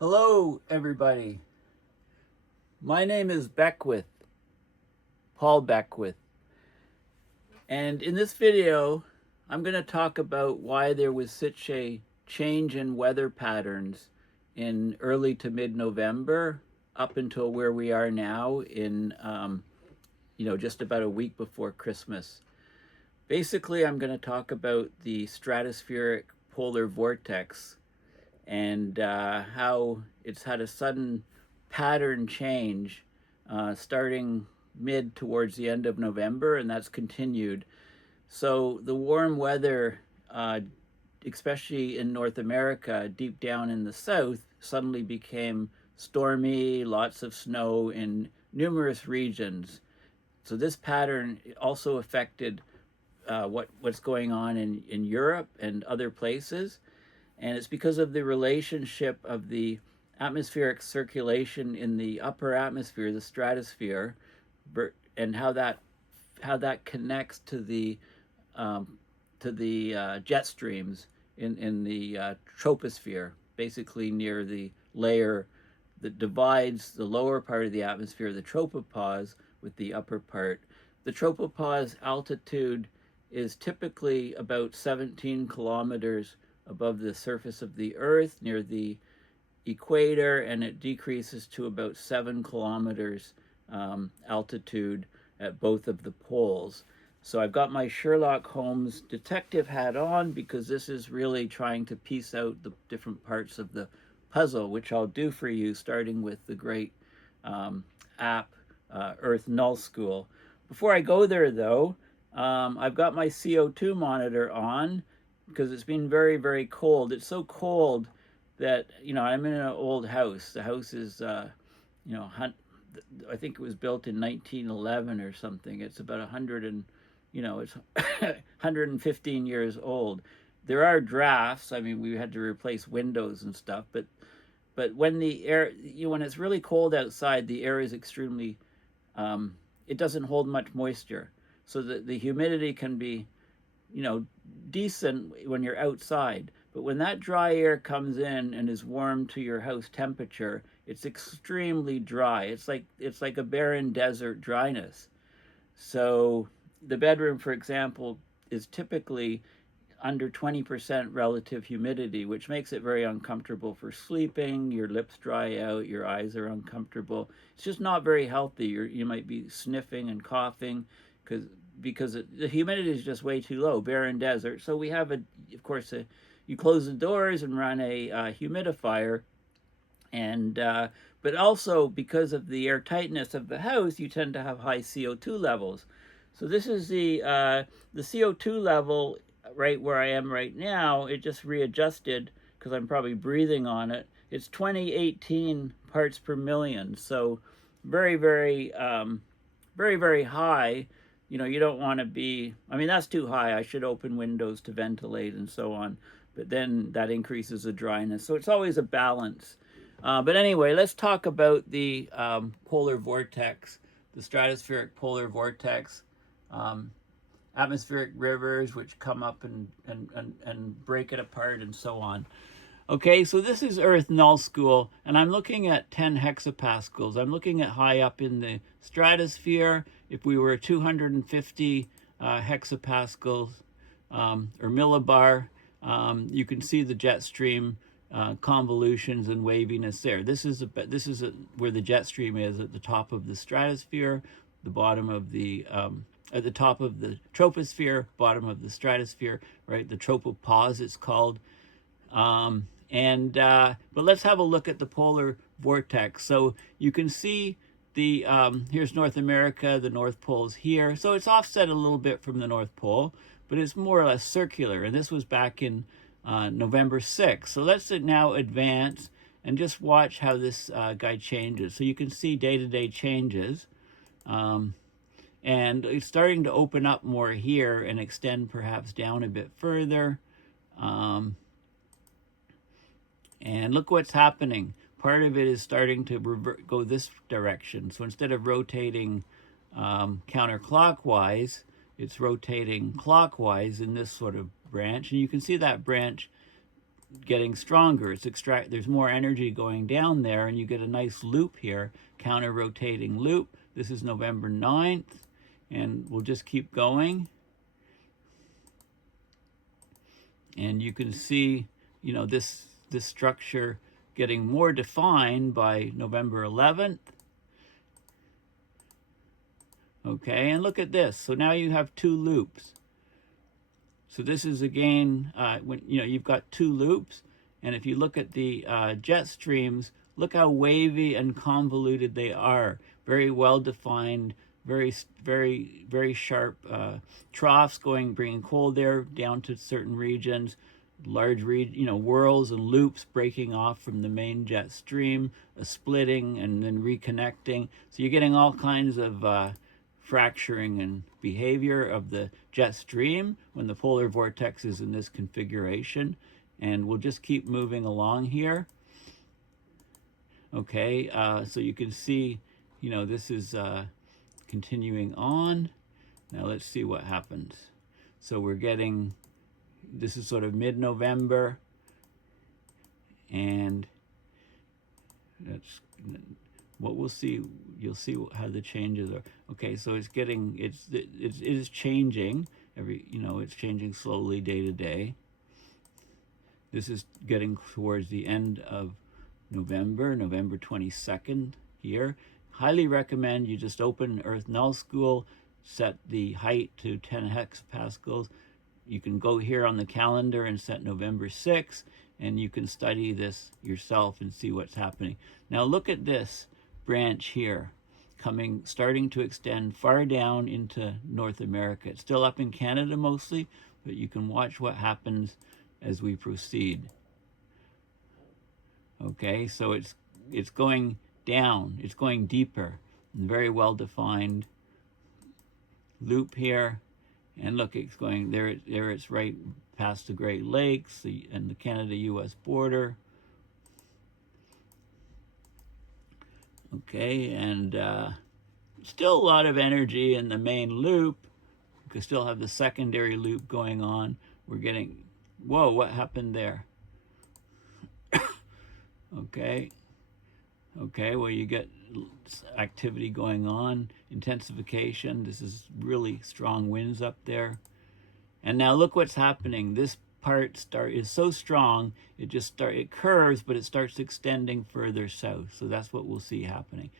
Hello, everybody. My name is Beckwith, Paul Beckwith. And in this video, I'm going to talk about why there was such a change in weather patterns in early to mid-November up until where we are now in, just about a week before Christmas. Basically, I'm going to talk about the stratospheric polar vortex and how it's had a sudden pattern change starting mid towards the end of November, and that's continued. So the warm weather, especially in North America, deep down in the south, suddenly became stormy, lots of snow in numerous regions. So this pattern also affected what's going on in Europe and other places. And it's because of the relationship of the atmospheric circulation in the upper atmosphere, the stratosphere, and how that connects to the jet streams in the troposphere, basically near the layer that divides the lower part of the atmosphere, the tropopause, with the upper part. The tropopause altitude is typically about 17 kilometers above the surface of the Earth near the equator, and it decreases to about 7 kilometers altitude at both of the poles. So I've got my Sherlock Holmes detective hat on because this is really trying to piece out the different parts of the puzzle, which I'll do for you, starting with the great app, Earth Null School. Before I go there, though, I've got my CO2 monitor on because it's been very, very cold. It's so cold that, I'm in an old house. The house is, I think it was built in 1911 or something. It's about 100 and, it's 115 years old. There are drafts. I mean, we had to replace windows and stuff, but when the air, when it's really cold outside, the air is extremely, it doesn't hold much moisture. So the humidity can be, decent when you're outside. But when that dry air comes in and is warm to your house temperature, it's extremely dry. It's like a barren desert dryness. So the bedroom, for example, is typically under 20% relative humidity, which makes it very uncomfortable for sleeping. Your lips dry out, your eyes are uncomfortable. It's just not very healthy. You might be sniffing and coughing because the humidity is just way too low, barren desert. So we have you close the doors and run a humidifier, and but also because of the air tightness of the house, you tend to have high CO2 levels. So this is the CO2 level right where I am right now. It just readjusted because I'm probably breathing on it. It's 2018 parts per million, so very, very, very, very high. You don't want to be, that's too high. I should open windows to ventilate and so on. But then that increases the dryness. So it's always a balance. But anyway, let's talk about the polar vortex, the stratospheric polar vortex. Atmospheric rivers which come up and break it apart and so on. Okay, so this is Earth Null School, and I'm looking at 10 hexapascals. I'm looking at high up in the stratosphere. If we were 250 hexapascals or millibar, you can see the jet stream convolutions and waviness there. This is where the jet stream is, at the top of the stratosphere, the bottom of the at the top of the troposphere, bottom of the stratosphere, right? The tropopause, it's called. But let's have a look at the polar vortex. So you can see the here's North America, the North Pole's here. So it's offset a little bit from the North Pole, but it's more or less circular. And this was back in November 6th. So let's now advance and just watch how this guy changes. So you can see day-to-day changes. And it's starting to open up more here and extend perhaps down a bit further. And look what's happening. Part of it is starting to go this direction. So instead of rotating counterclockwise, it's rotating clockwise in this sort of branch. And you can see that branch getting stronger. There's more energy going down there, and you get a nice loop here, counter-rotating loop. This is November 9th, and we'll just keep going. And you can see, you know, this structure getting more defined by November 11th. Okay, and look at this. So now you have two loops. So this is again, when you've got two loops, and if you look at the jet streams, look how wavy and convoluted they are. Very well defined, very sharp troughs bringing cold air down to certain regions, large whirls and loops breaking off from the main jet stream, a splitting and then reconnecting. So you're getting all kinds of fracturing and behavior of the jet stream when the polar vortex is in this configuration. And we'll just keep moving along here. Okay, so you can see, this is continuing on. Now let's see what happens. So we're getting, this is sort of mid-November, and that's what we'll see. You'll see how the changes are. Okay, so it is changing it's changing slowly day to day. This is getting towards the end of November 22nd here. Highly recommend you just open Earth Null School, set the height to 10 hexapascals. You can go here on the calendar and set November 6th, and you can study this yourself and see what's happening. Now look at this branch here, starting to extend far down into North America. It's still up in Canada mostly, but you can watch what happens as we proceed. Okay, so it's going down, it's going deeper, and very well defined loop here. And look, it's going there. It's right past the Great Lakes and the Canada-U.S. border. Okay, and still a lot of energy in the main loop. You can still have the secondary loop going on. We're getting, whoa, what happened there? Okay, well, you get activity going on, intensification. This is really strong winds up there. And now look what's happening. This part is so strong, it curves, but it starts extending further south. So that's what we'll see happening.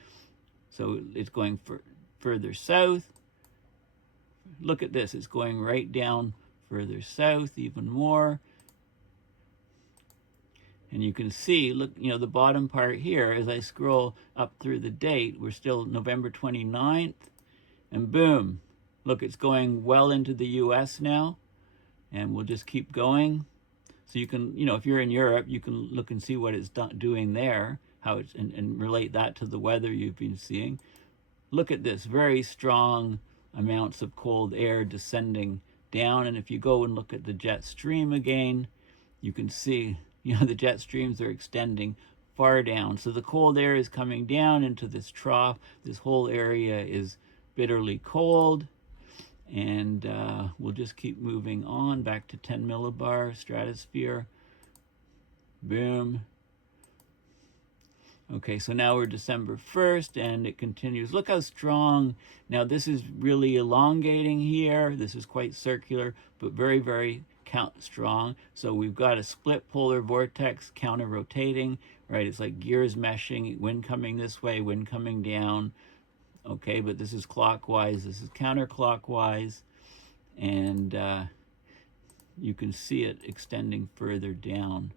So it's going further south. Look at this, it's going right down further south even more. And you can see, look, the bottom part here, as I scroll up through the date, we're still November 29th, and boom, look, it's going well into the US now, and we'll just keep going. So you can, if you're in Europe, you can look and see what it's doing there, how it's, and relate that to the weather you've been seeing. Look at this, very strong amounts of cold air descending down, and if you go and look at the jet stream again, you can see the jet streams are extending far down. So the cold air is coming down into this trough. This whole area is bitterly cold. And we'll just keep moving on back to 10 millibar stratosphere. Boom. Okay, so now we're December 1st, and it continues. Look how strong. Now this is really elongating here. This is quite circular, but very, very strong. So we've got a split polar vortex, counter-rotating, right? It's like gears meshing, wind coming this way, wind coming down. Okay, but this is clockwise, this is counterclockwise, and you can see it extending further down.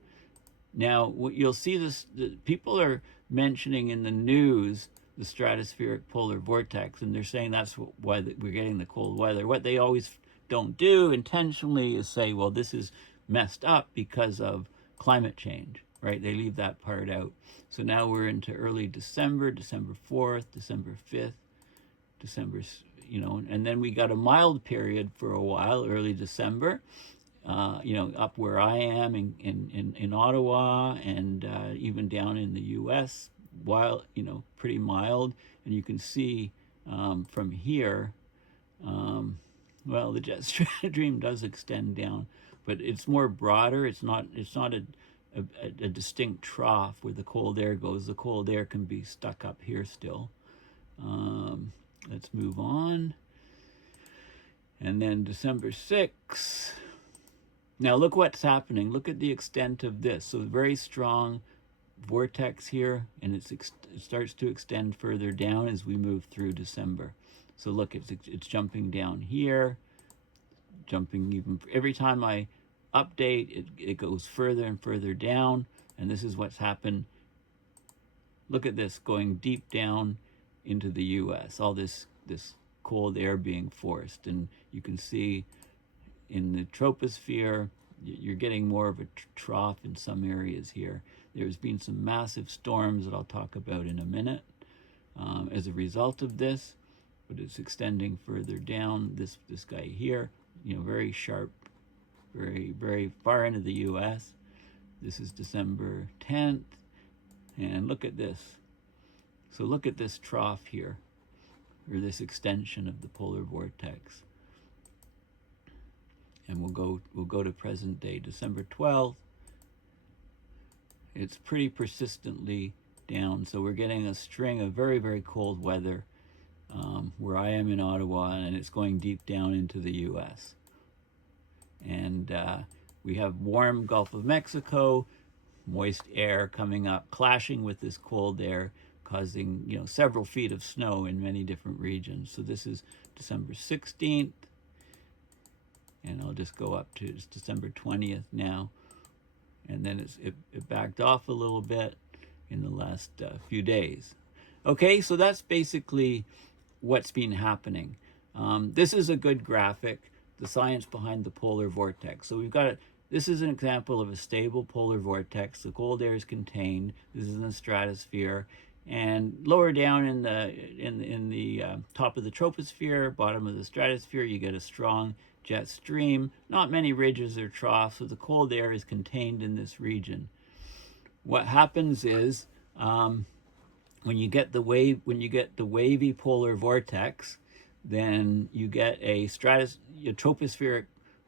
Now, what you'll see this, people are mentioning in the news the stratospheric polar vortex, and they're saying that's why we're getting the cold weather. What they always don't do intentionally is say, well, this is messed up because of climate change, right? They leave that part out. So now we're into early December, December 4th, December 5th, December, and then we got a mild period for a while, early December, up where I am in Ottawa, and even down in the US, while, pretty mild. And you can see from here, well, the jet stream does extend down, but it's more broader. It's not a distinct trough where the cold air goes. The cold air can be stuck up here still. Let's move on. And then December 6th. Now look what's happening. Look at the extent of this. So very strong vortex here, and it starts to extend further down as we move through December. So look, it's jumping down here, jumping even every time I update, it goes further and further down, and this is what's happened. Look at this, going deep down into the US, all this cold air being forced, and you can see in the troposphere you're getting more of a trough in some areas here. There's been some massive storms that I'll talk about in a minute as a result of this, but it's extending further down. This guy here, very sharp, very far into the US. This is December 10th, and look at this. So look at this trough here, or this extension of the polar vortex. And we'll go to present day, December 12th. It's pretty persistently down, so we're getting a string of very, very cold weather where I am in Ottawa, and it's going deep down into the US. And we have warm Gulf of Mexico, moist air coming up, clashing with this cold air, causing several feet of snow in many different regions. So this is December 16th, and I'll just go up to December 20th now. And then it backed off a little bit in the last few days. Okay, so that's basically what's been happening. This is a good graphic, the science behind the polar vortex. So we've got this is an example of a stable polar vortex. The cold air is contained. This is in the stratosphere, and lower down in the top of the troposphere, bottom of the stratosphere, you get a strong jet stream, not many ridges or troughs, so the cold air is contained in this region. What happens is when you get the wavy polar vortex, then you get a tropospheric,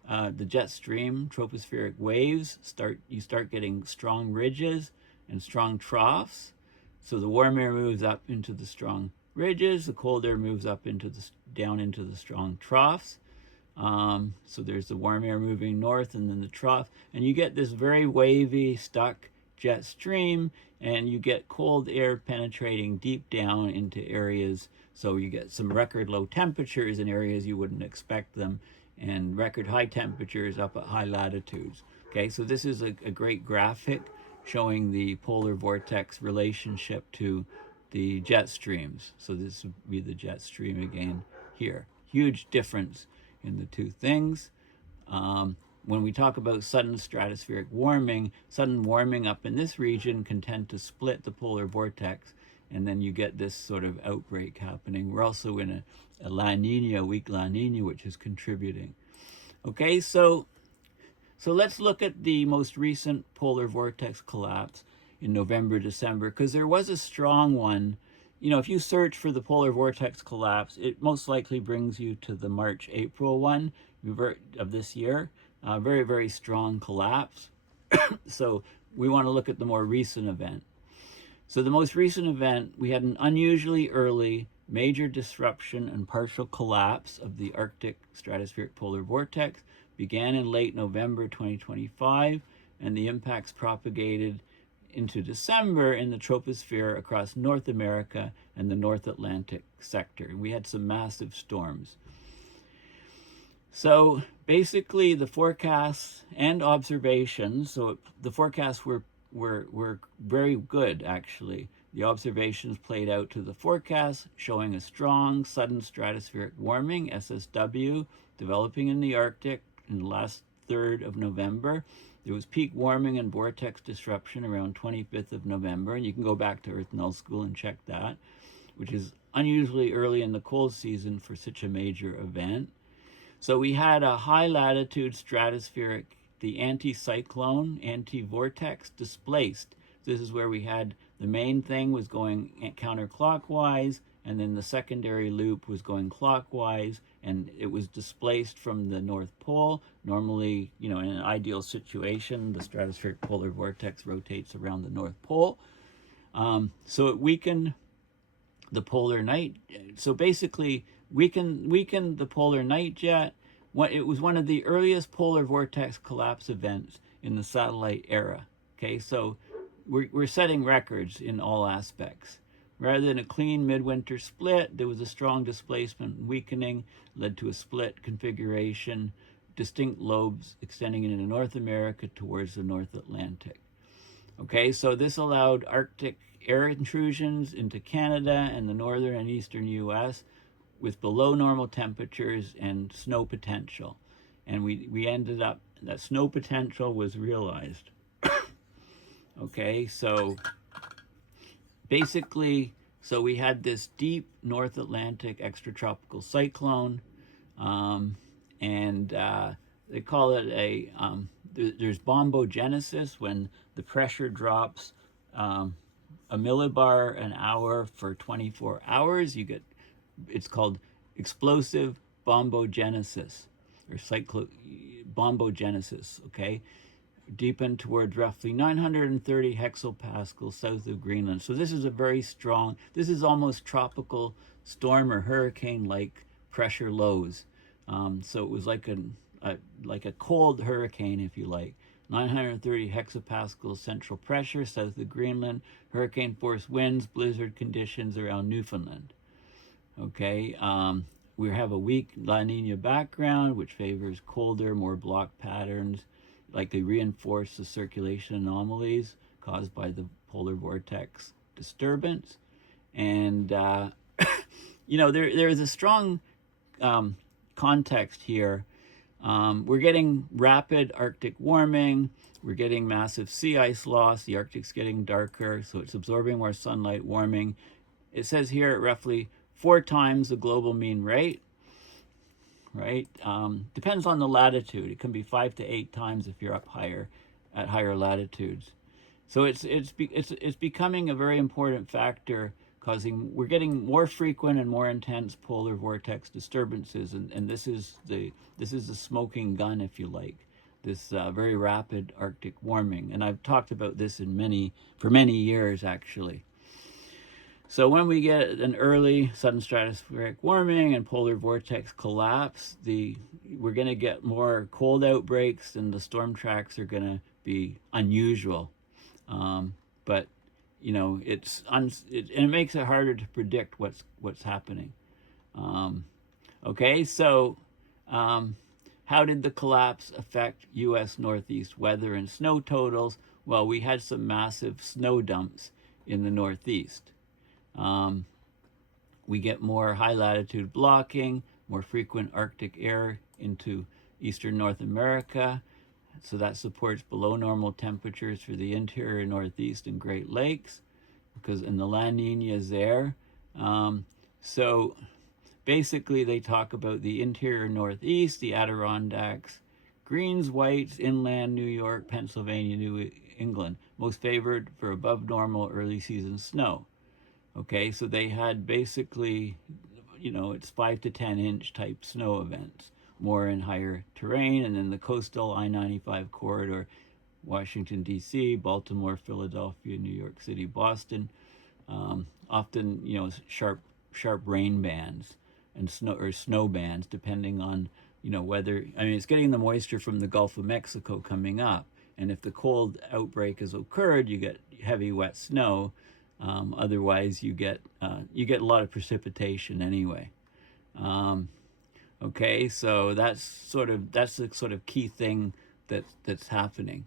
the jet stream, tropospheric waves you start getting strong ridges and strong troughs. So the warm air moves up into the strong ridges, the cold air moves up down into the strong troughs. So there's the warm air moving north and then the trough, and you get this very wavy, stuck jet stream, and you get cold air penetrating deep down into areas. So you get some record low temperatures in areas you wouldn't expect them, and record high temperatures up at high latitudes. Okay, so this is a great graphic showing the polar vortex relationship to the jet streams. So this would be the jet stream again here. Huge difference in the two things. When we talk about sudden stratospheric warming, sudden warming up in this region can tend to split the polar vortex, and then you get this sort of outbreak happening. We're also in a La Nina, weak La Nina, which is contributing. Okay, so let's look at the most recent polar vortex collapse in November, December, because there was a strong one. If you search for the polar vortex collapse, it most likely brings you to the March, April one of this year. Very, very strong collapse. So we want to look at the more recent event. So the most recent event, we had an unusually early major disruption and partial collapse of the Arctic stratospheric polar vortex. Began in late November 2025, and the impacts propagated into December in the troposphere across North America and the North Atlantic sector. We had some massive storms. So basically the forecasts and observations, so the forecasts were very good actually. The observations played out to the forecast, showing a strong sudden stratospheric warming, SSW, developing in the Arctic in the last third of November. There was peak warming and vortex disruption around 25th of November, and you can go back to Earth Null School and check that, which is unusually early in the cold season for such a major event. So we had a high latitude stratospheric, the anticyclone, anti-vortex displaced. This is where we had the main thing was going counterclockwise, and then the secondary loop was going clockwise, and it was displaced from the North Pole. Normally, in an ideal situation, the stratospheric polar vortex rotates around the North Pole. So it weakened the polar night. So basically, weakened the polar night jet. It was one of the earliest polar vortex collapse events in the satellite era. Okay, so we're setting records in all aspects. Rather than a clean midwinter split, there was a strong displacement and weakening, led to a split configuration, distinct lobes extending into North America towards the North Atlantic. Okay, so this allowed Arctic air intrusions into Canada and the northern and eastern US with below normal temperatures and snow potential. And we ended up, that snow potential was realized. Okay, so basically, so we had this deep North Atlantic extratropical cyclone, and they call it there's bombogenesis when the pressure drops a millibar an hour for 24 hours. It's called explosive bombogenesis or bombogenesis, okay? Deepened towards roughly 930 hexapascals south of Greenland. So this is a very strong, this is almost tropical storm or hurricane-like pressure lows. So it was like a cold hurricane, if you like. 930 hexapascals central pressure south of Greenland, hurricane force winds, blizzard conditions around Newfoundland. Okay, we have a weak La Nina background, which favors colder, more block patterns, likely reinforce the circulation anomalies caused by the polar vortex disturbance. And, there is a strong context here. We're getting rapid Arctic warming. We're getting massive sea ice loss. The Arctic's getting darker, so it's absorbing more sunlight, warming. It says here at roughly 4 times the global mean rate, right? Depends on the latitude. It can be 5 to 8 times if you're up higher, at higher latitudes. So it's becoming a very important factor, we're getting more frequent and more intense polar vortex disturbances, and this is the smoking gun, if you like, this very rapid Arctic warming. And I've talked about this for many years, actually. So when we get an early sudden stratospheric warming and polar vortex collapse, we're going to get more cold outbreaks, and the storm tracks are going to be unusual. But it makes it harder to predict what's happening. Okay, so how did the collapse affect U.S. Northeast weather and snow totals? Well, we had some massive snow dumps in the Northeast. We get more high latitude blocking, more frequent Arctic air into eastern North America. So that supports below normal temperatures for the interior Northeast and Great Lakes, because in the La Nina is there. So basically they talk about the interior Northeast, the Adirondacks, greens, whites, inland New York, Pennsylvania, New England, most favored for above normal early season snow. Okay, so they had basically, it's 5 to 10 inch type snow events, more in higher terrain, and then the coastal I-95 corridor, Washington, D.C., Baltimore, Philadelphia, New York City, Boston, often, sharp rain bands and snow bands, depending on, whether, it's getting the moisture from the Gulf of Mexico coming up. And if the cold outbreak has occurred, you get heavy, wet snow. Otherwise, you get a lot of precipitation anyway. Okay, so that's the sort of key thing that's happening.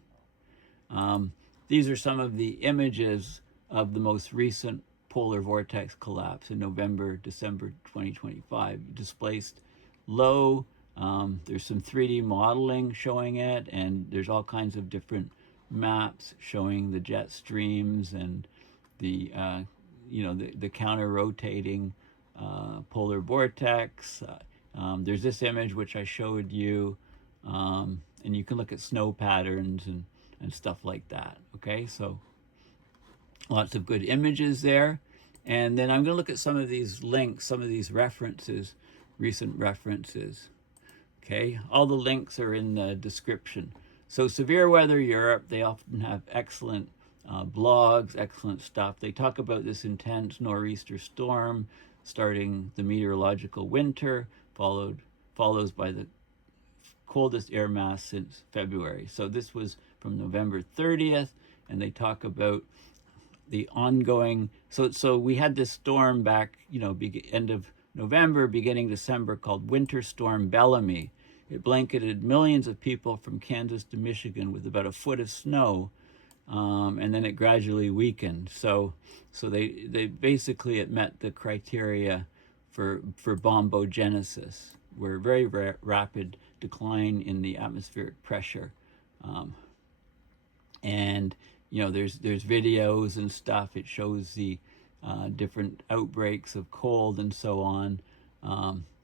These are some of the images of the most recent polar vortex collapse in November, December 2025. Displaced low. There's some 3D modeling showing it, and there's all kinds of different maps showing the jet streams and the counter-rotating polar vortex. There's this image which I showed you, and you can look at snow patterns and stuff like that. Okay, so lots of good images there. And then I'm going to look at some of these links, some of these references recent references. Okay, all the links are in the description. So Severe Weather Europe, they often have excellent blogs, excellent stuff. They talk about this intense nor'easter storm starting the meteorological winter, follows by the coldest air mass since February. So this was from November 30th, and they talk about the ongoing. So we had this storm back, end of November, beginning December, called Winter Storm Bellamy. It blanketed millions of people from Kansas to Michigan with about a foot of snow, and then it gradually weakened. So they basically, it met the criteria for bombogenesis, where very rapid decline in the atmospheric pressure, and there's videos and stuff. It shows the different outbreaks of cold and so on.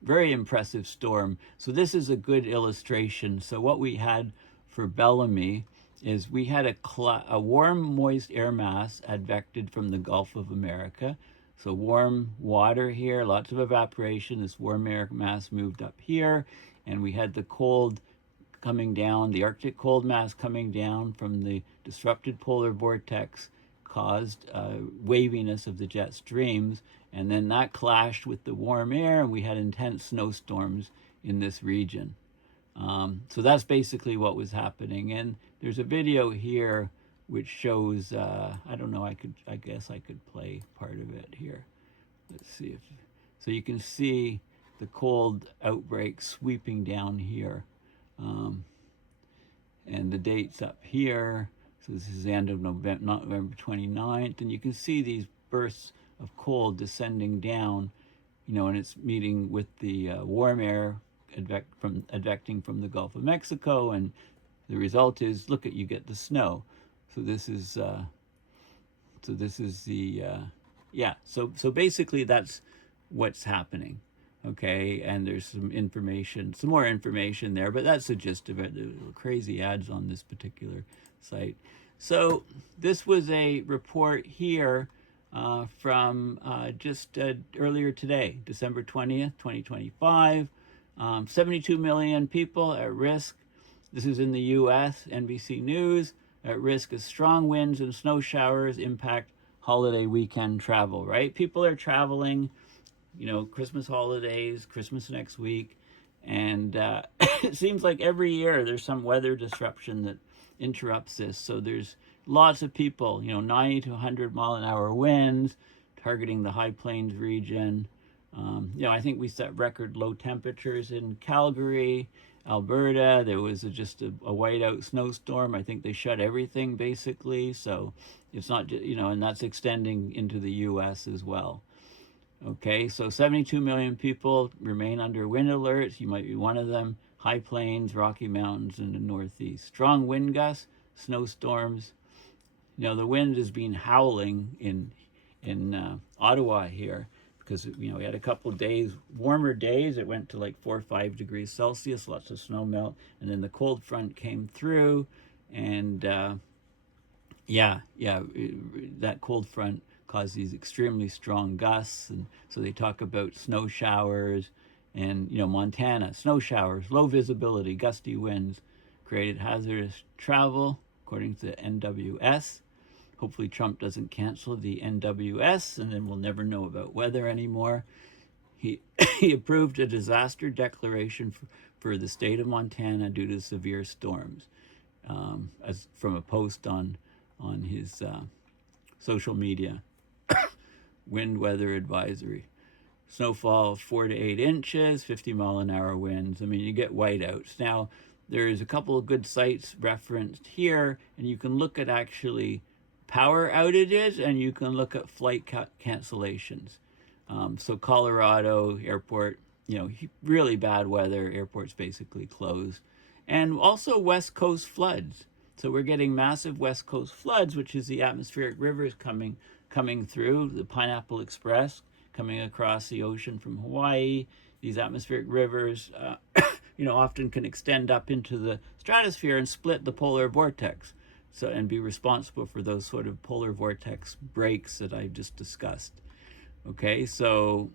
Very impressive storm. So this is a good illustration. So what we had for Bellamy is we had a warm, moist air mass advected from the Gulf of America. So warm water here, lots of evaporation. This warm air mass moved up here, and we had the cold coming down, the Arctic cold mass coming down from the disrupted polar vortex caused waviness of the jet streams, and then that clashed with the warm air, and we had intense snowstorms in this region. So that's basically what was happening. And there's a video here which shows, I don't know, I guess I could play part of it here. Let's see so you can see the cold outbreak sweeping down here. And the dates up here. So this is the end of November 29th, and you can see these bursts of cold descending down, and it's meeting with the warm air advecting from the Gulf of Mexico, and the result is, you get the snow. So this is so basically that's what's happening. Okay, and there's some more information there, but that's the gist of it. There were crazy ads on this particular site. So this was a report here from just earlier today, December 20th, 2025. 72 million people at risk. This is in the US, NBC News, at risk as strong winds and snow showers impact holiday weekend travel, right? People are traveling, Christmas holidays, Christmas next week, and it seems like every year there's some weather disruption that interrupts this. So there's lots of people, 90 to 100 mile an hour winds targeting the high plains region. I think we set record low temperatures in Calgary, Alberta. There was just a whiteout snowstorm. I think they shut everything basically. So it's not, and that's extending into the US as well. Okay, so 72 million people remain under wind alerts. You might be one of them. High plains, Rocky Mountains, and the Northeast. Strong wind gusts, snowstorms. The wind has been howling in Ottawa here because we had a couple of days, warmer days. It went to like 4 or 5 degrees Celsius, lots of snow melt, and then the cold front came through, and that cold front caused these extremely strong gusts, and so they talk about snow showers, and Montana, snow showers, low visibility, gusty winds created hazardous travel, according to the NWS. Hopefully Trump doesn't cancel the NWS, and then we'll never know about weather anymore. He approved a disaster declaration for the state of Montana due to severe storms, as from a post on his social media. Wind weather advisory. Snowfall 4 to 8 inches, 50 mile an hour winds. I mean, you get whiteouts. Now, there's a couple of good sites referenced here, and you can look at actually power outages, and you can look at flight cancellations. So Colorado airport, really bad weather, airport's basically closed. And also West Coast floods. So we're getting massive West Coast floods, which is the atmospheric rivers coming through, the Pineapple Express coming across the ocean from Hawaii. These atmospheric rivers, often can extend up into the stratosphere and split the polar vortex, and be responsible for those sort of polar vortex breaks that I've just discussed. Okay, so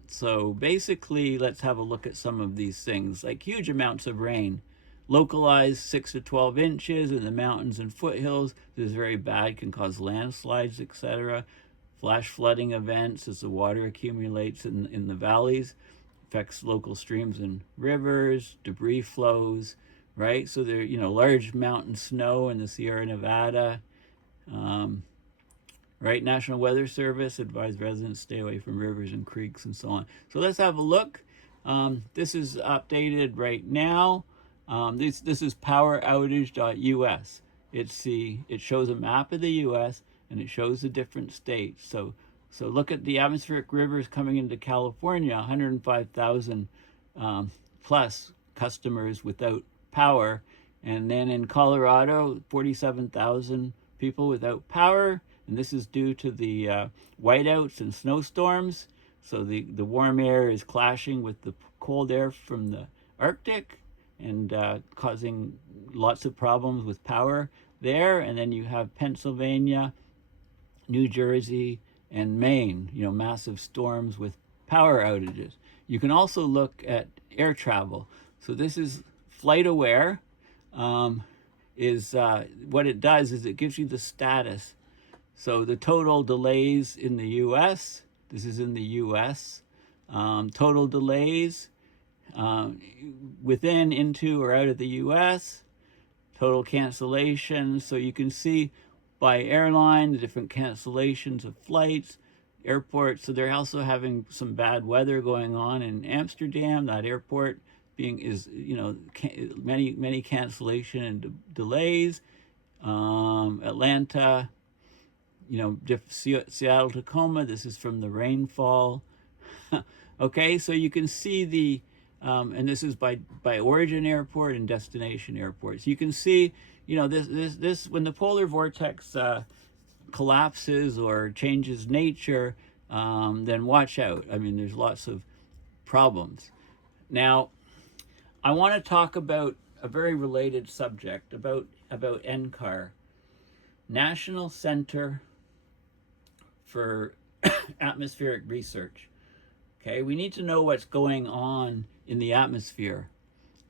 basically, let's have a look at some of these things, like huge amounts of rain. Localized 6 to 12 inches in the mountains and foothills. This is very bad, can cause landslides, etc. Flash flooding events as the water accumulates in the valleys, affects local streams and rivers, debris flows, right? So there, large mountain snow in the Sierra Nevada. Right, National Weather Service advised residents stay away from rivers and creeks and so on. So let's have a look. This is updated right now. This is poweroutage.us. It shows a map of the U.S. and it shows the different states. So look at the atmospheric rivers coming into California, 105,000 plus customers without power, and then in Colorado, 47,000 people without power. And this is due to the whiteouts and snowstorms. So the warm air is clashing with the cold air from the Arctic and causing lots of problems with power there. And then you have Pennsylvania, New Jersey, and Maine, massive storms with power outages. You can also look at air travel. So this is flight aware. Is what it does is it gives you the status. So the total delays in the U.S., this is in the U.S., total delays within, into, or out of the U.S., total cancellations. So you can see by airline, the different cancellations of flights, airports. So they're also having some bad weather going on in Amsterdam. That airport many cancellation and delays. Atlanta, Seattle, Tacoma. This is from the rainfall. Okay, so you can see the, and this is by origin airport and destination airports. You can see, this when the polar vortex collapses or changes nature, then watch out. I mean, there's lots of problems. Now, I want to talk about a very related subject, about NCAR, National Center for Atmospheric Research. Okay, we need to know what's going on in the atmosphere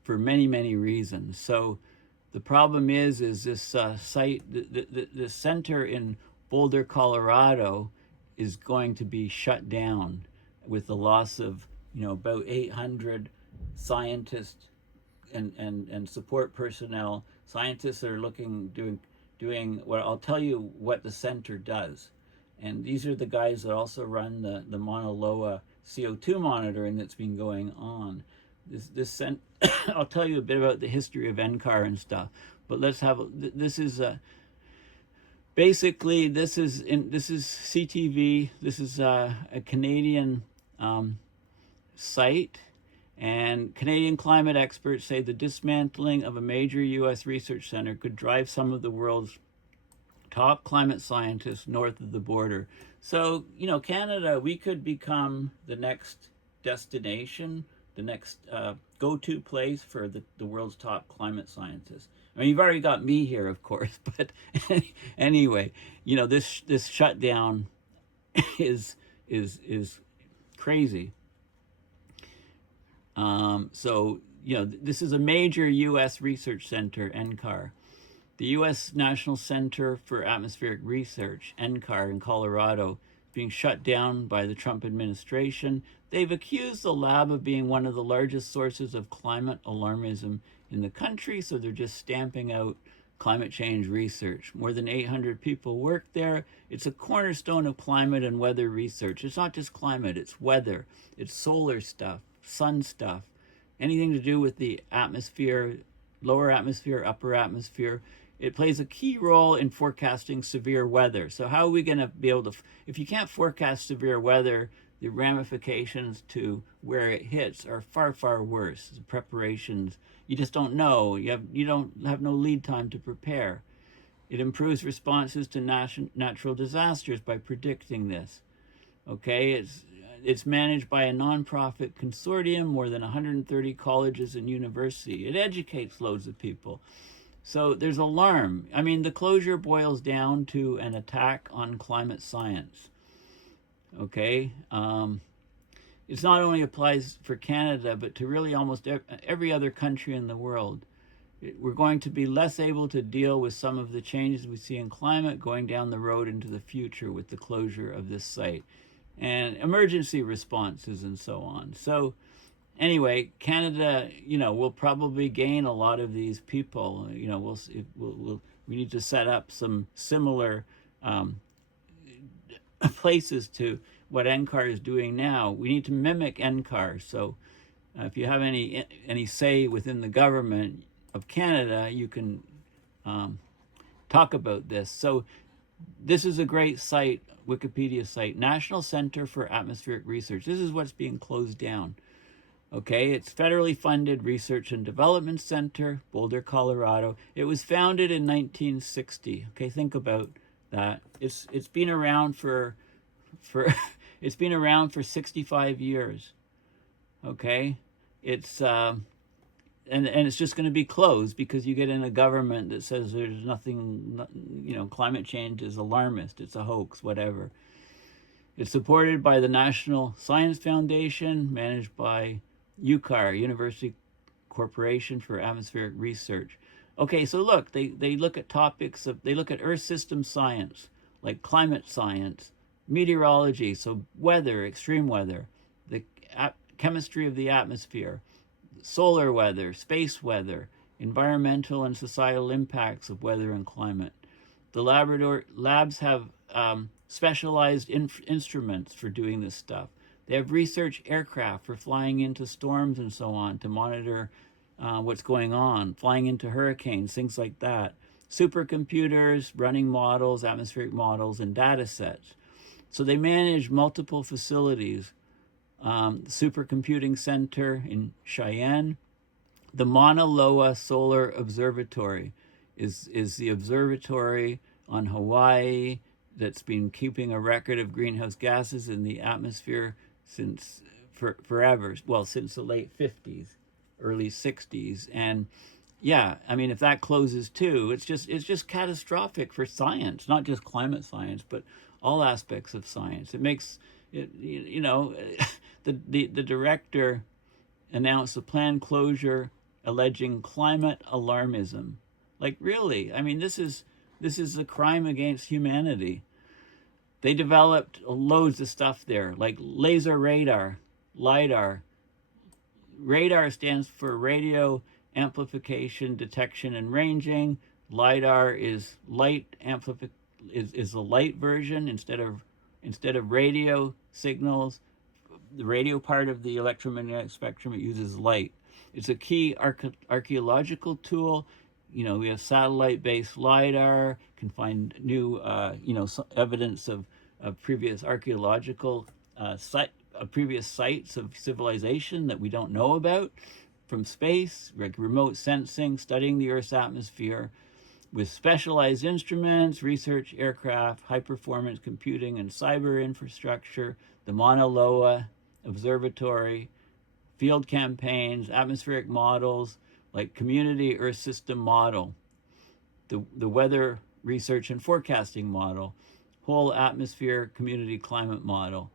for many, many reasons. So the problem is this site, the center in Boulder, Colorado, is going to be shut down with the loss of about 800 scientists and support personnel. Scientists are doing well. I'll tell you what the center does, and these are the guys that also run the Mauna Loa CO2 monitoring that's been going on. I'll tell you a bit about the history of NCAR and stuff, but let's have basically this is CTV. This is a Canadian site, and Canadian climate experts say the dismantling of a major U.S. research center could drive some of the world's top climate scientists north of the border. So, Canada, we could become the next destination, the next go-to place for the world's top climate scientists. I mean, you've already got me here, of course, but anyway, this shutdown is crazy. This is a major U.S. research center, NCAR. The U.S. National Center for Atmospheric Research, NCAR, in Colorado, being shut down by the Trump administration. They've accused the lab of being one of the largest sources of climate alarmism in the country, so they're just stamping out climate change research. More than 800 people work there. It's a cornerstone of climate and weather research. It's not just climate, it's weather, it's solar stuff, sun stuff, anything to do with the atmosphere, lower atmosphere, upper atmosphere. It plays a key role in forecasting severe weather. So how are we going to be able to, if you can't forecast severe weather, the ramifications to where it hits are far, far worse. The preparations, you just don't know. You don't have no lead time to prepare. It improves responses to natural disasters by predicting this. Okay, it's managed by a nonprofit consortium, more than 130 colleges and universities. It educates loads of people. So there's alarm. I mean, the closure boils down to an attack on climate science. Okay, it's not only applies for Canada, but to really almost every other country in the world. We're going to be less able to deal with some of the changes we see in climate going down the road into the future with the closure of this site and emergency responses and so on. So anyway, Canada, will probably gain a lot of these people. We need to set up some similar places to what NCAR is doing now. We need to mimic NCAR. So if you have any say within the government of Canada, you can talk about this. So this is a great site, Wikipedia site, National Center for Atmospheric Research. This is what's being closed down. Okay, it's federally funded research and development center, Boulder, Colorado. It was founded in 1960. Okay, think about that. It's been around for it's been around for 65 years. Okay, it's and it's just going to be closed because you get in a government that says there's nothing, climate change is alarmist, it's a hoax, whatever. It's supported by the National Science Foundation, managed by UCAR, University Corporation for Atmospheric Research. Okay, so look, they look at topics they look at Earth system science, like climate science, meteorology, so weather, extreme weather, the chemistry of the atmosphere, solar weather, space weather, environmental and societal impacts of weather and climate. The labs have specialized instruments for doing this stuff. They have research aircraft for flying into storms and so on to monitor what's going on, flying into hurricanes, things like that. Supercomputers, running models, atmospheric models, and data sets. So they manage multiple facilities. Supercomputing Center in Cheyenne. The Mauna Loa Solar Observatory is the observatory on Hawaii that's been keeping a record of greenhouse gases in the atmosphere since forever. Well, since the late 50s, early 60s. And yeah, I mean, if that closes too, it's just catastrophic for science, not just climate science, but all aspects of science. It makes it, the director announced a planned closure alleging climate alarmism. Like, really? I mean, this is a crime against humanity. They developed loads of stuff there, like laser radar, LIDAR. Radar stands for radio amplification, detection, and ranging. LIDAR is light is the light version instead of radio signals. The radio part of the electromagnetic spectrum, it uses light. It's a key archaeological tool. We have satellite-based LIDAR, can find new, evidence of previous archaeological previous sites of civilization that we don't know about from space, like remote sensing, studying the Earth's atmosphere with specialized instruments, research aircraft, high-performance computing and cyber infrastructure, the Mauna Loa Observatory, field campaigns, atmospheric models, like community Earth system model, the weather research and forecasting model, whole atmosphere community climate model,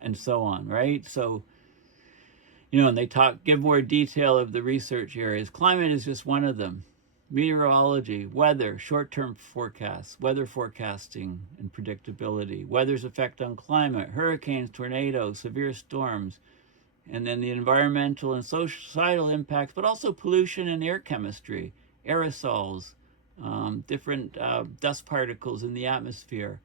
and so on, right? So, and they give more detail of the research areas. Climate is just one of them. Meteorology, weather, short-term forecasts, weather forecasting and predictability, weather's effect on climate, hurricanes, tornadoes, severe storms, and then the environmental and societal impacts, but also pollution and air chemistry, aerosols, different dust particles in the atmosphere,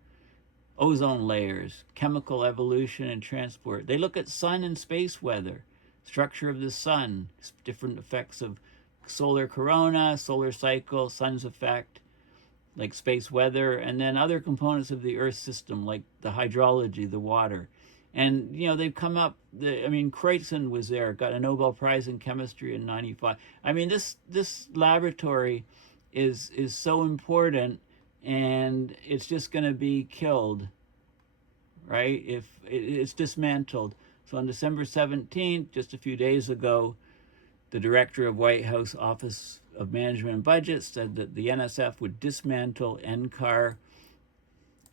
ozone layers, chemical evolution and transport. They look at sun and space weather, structure of the sun, different effects of solar corona, solar cycle, sun's effect, like space weather, and then other components of the Earth system, like the hydrology, the water. And, they've come up, Kreutzen was there, got a Nobel Prize in chemistry in 95. I mean, this laboratory is so important, and it's just going to be killed, right? If it's dismantled. So on December 17th, just a few days ago, the director of White House Office of Management and Budget said that the NSF would dismantle NCAR,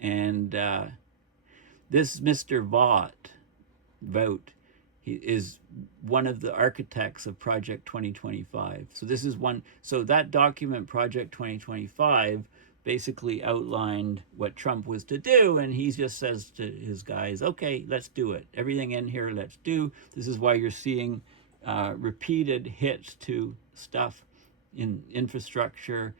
and this Mr. Vogt, he is one of the architects of Project 2025. So this is one. So that document, Project 2025, basically outlined what Trump was to do, and he just says to his guys, "Okay, let's do it. Everything in here, let's do." This is why you're seeing repeated hits to stuff in infrastructure,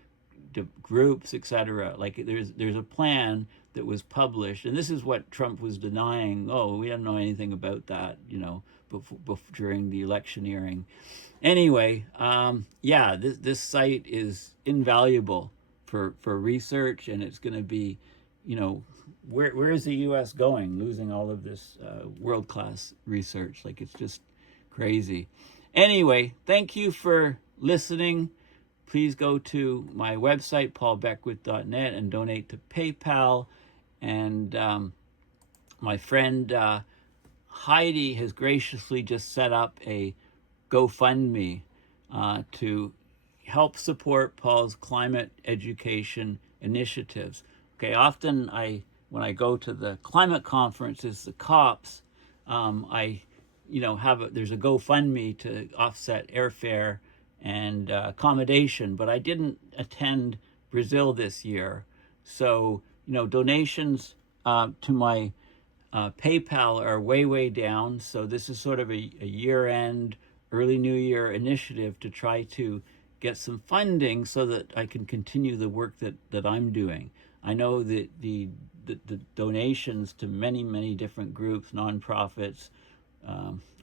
groups, etc. Like there's a plan that was published, and this is what Trump was denying. Oh, we don't know anything about that, during the electioneering. Anyway, yeah, this site is invaluable for research, and it's going to be, where is the U.S. going, losing all of this world-class research? Like, it's just crazy. Anyway, thank you for listening. Please go to my website, paulbeckwith.net, and donate to PayPal. And my friend Heidi has graciously just set up a GoFundMe to help support Paul's climate education initiatives. Okay, often when I go to the climate conferences, the COPs, there's a GoFundMe to offset airfare and accommodation, but I didn't attend Brazil this year. So, donations to my PayPal are way down. So this is sort of a year-end, early New Year initiative to try to get some funding so that I can continue the work that I'm doing. I know that the donations to many different groups, nonprofits,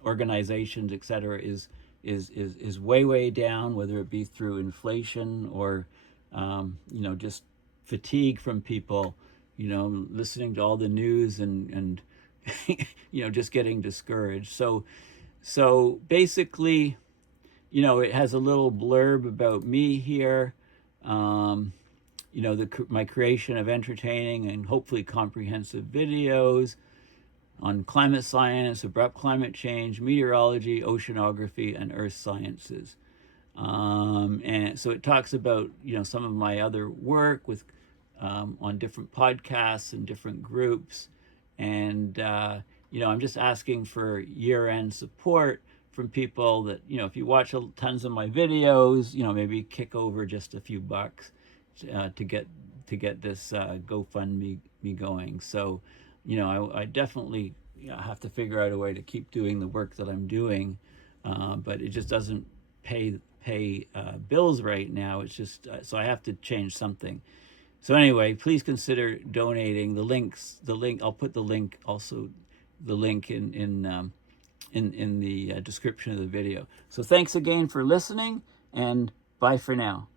organizations, etc., is way down, whether it be through inflation or just fatigue from people, listening to all the news and just getting discouraged. So basically, it has a little blurb about me here. My creation of entertaining and hopefully comprehensive videos on climate science, abrupt climate change, meteorology, oceanography, and earth sciences. And so it talks about, some of my other work with on different podcasts and different groups. And, I'm just asking for year-end support from people that, if you watch tons of my videos, maybe kick over just a few bucks to get this GoFundMe going. So, I definitely have to figure out a way to keep doing the work that I'm doing, but it just doesn't pay bills right now. It's just so I have to change something. So anyway, please consider donating. The link. I'll put the link also. The link in the description of the video. So thanks again for listening, and bye for now.